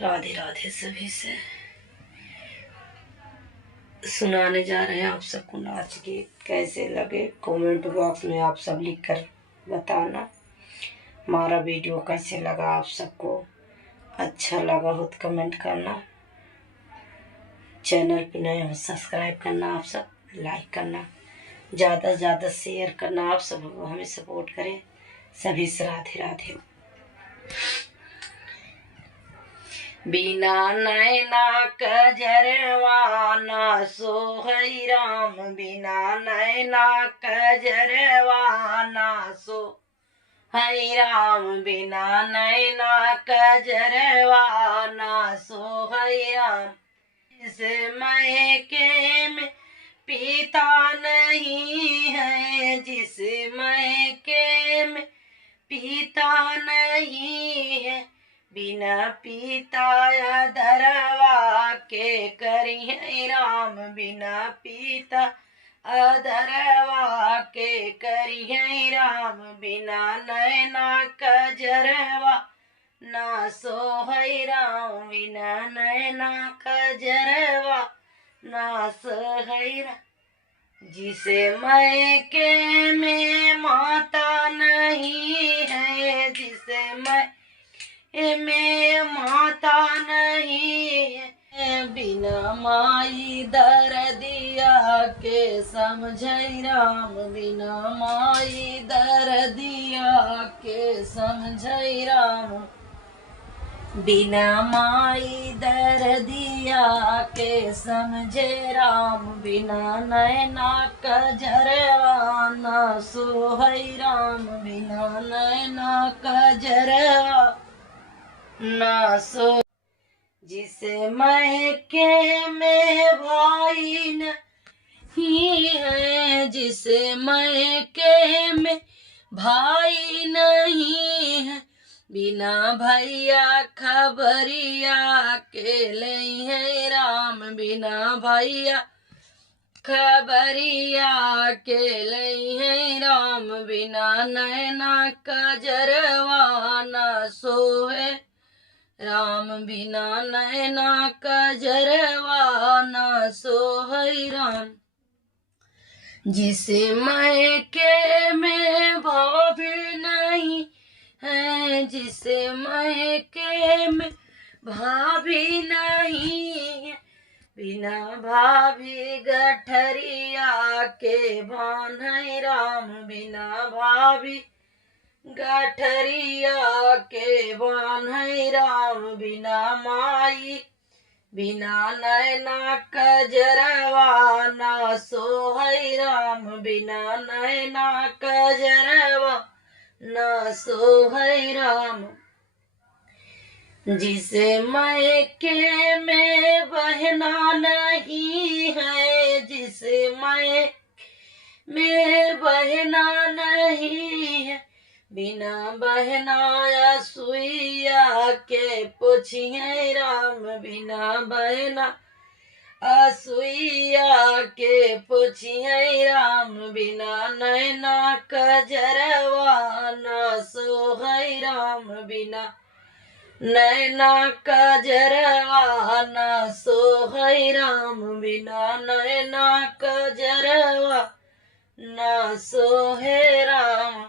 राधे राधे। सभी से सुनाने जा रहे हैं आप सबको नाच गीत। कैसे लगे कमेंट बॉक्स में आप सब लिख कर बताना। हमारा वीडियो कैसे लगा आप सबको, अच्छा लगा हो तो कमेंट करना। चैनल पे नए हो सब्सक्राइब करना, आप सब लाइक करना, ज़्यादा से ज़्यादा शेयर करना। आप सब हमें सपोर्ट करें। सभी से राधे राधे। बिना नैना कजरवा ना सोहै राम, बिना नैना कजरवा ना सोहै राम, बिना नैना कजरवा ना सोहै राम। इस मैके में पीता नहीं है, जिस मैके में पीता नहीं है, बिना पीता अधरवा के करिए राम, बिना पीता अधरवा के करिए राम, बिना नैना कजरवा ना सोहै राम, बिना नैना कजरवा ना सोहै राम। जिसे मैके में माता नहीं है, जिसे मैके में माता नहीं है, बिना माई दर्दिया के समझै राम, बिना माई दर्दिया के समझै राम, बिना माई दर्दिया के समझे राम, बिना नैना कजरवा ना सोहै राम, बिना नैना कजरवा ना सो। जिस मैके में भाई नहीं है, जिस मैके में भाई नहीं है, बिना भैया खबरिया के लई है राम, बिना भैया खबरिया के लई है राम, बिना नैना कजरवा ना सोहे राम, बिना नैना कजरवा ना सोहै राम। जिस मैके में भाभी नहीं है, जिस मैके में भाभी नहीं है, बिना भाभी गठरिया के बान्है राम, बिना भाभी गठरिया के बान्है राम, बिना माई बिना नैना कजरवा ना सोहै राम, बिना नैना कजरवा ना सोहै राम। जिस मैके में बहना नहीं है, जिस मैके में बहना नहीं है, बिना बहना सुइया के पूछिए राम, बिना बहना असुइया के पूछिए राम, बिना नैना कजरवा ना सोहै राम, बिना नैना कजरवा ना सोहै राम, बिना नैना कजरवा ना सोहे राम।